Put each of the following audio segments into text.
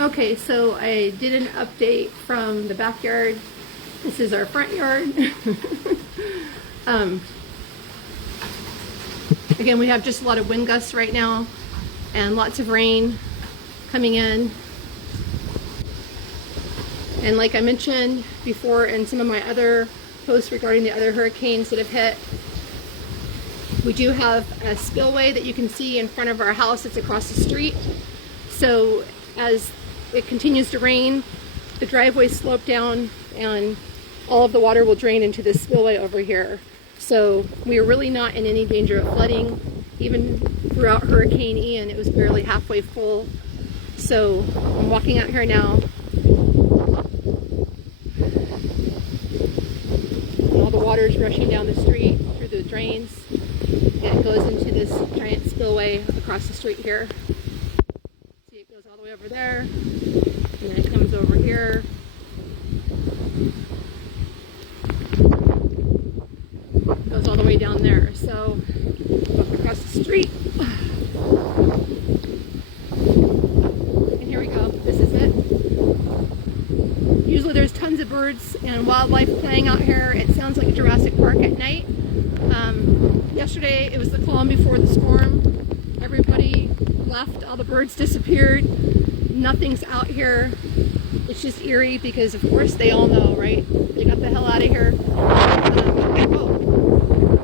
Okay, so I did an update from the backyard. This is our front yard. Again, we have just a lot of wind gusts right now and lots of rain coming in. And like I mentioned before in some of my other posts regarding the other hurricanes that have hit, we do have a spillway that you can see in front of our house. It's across the street. So as it continues to rain, the driveway sloped down and all of the water will drain into this spillway over here. So we are really not in any danger of flooding. Even throughout Hurricane Ian, it was barely halfway full. So I'm walking out here now. And all the water is rushing down the street through the drains. And it goes into this giant spillway across the street here. See, it goes all the way over there. And then it comes over here. Goes all the way down there. So, walk across the street. And here we go. This is it. Usually there's tons of birds and wildlife playing out here. It sounds like Jurassic Park at night. Yesterday it was the calm before the storm. Everybody left. All the birds disappeared. Nothing's out here. It's just eerie because, of course, they all know, right? They got the hell out of here.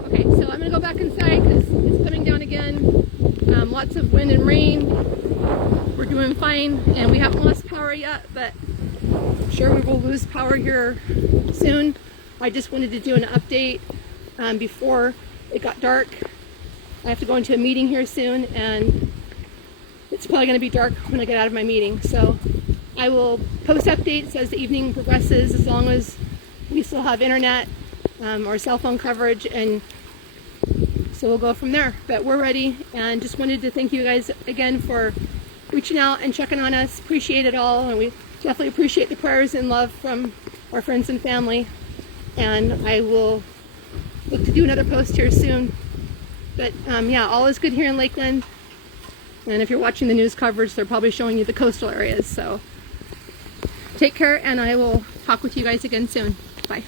Okay, so I'm going to go back inside because it's coming down again. Lots of wind and rain. We're doing fine, and we haven't lost power yet, but I'm sure we will lose power here soon. I just wanted to do an update before it got dark. I have to go into a meeting here soon, and it's probably going to be dark when I get out of my meeting. So I will post updates as the evening progresses, as long as we still have internet or cell phone coverage, and so we'll go from there. But we're ready, and just wanted to thank you guys again for reaching out and checking on us. Appreciate it all, and we definitely appreciate the prayers and love from our friends and family. And I will look to do another post here soon. But yeah, all is good here in Lakeland. And if you're watching the news coverage, they're probably showing you the coastal areas. So take care, and I will talk with you guys again soon. Bye.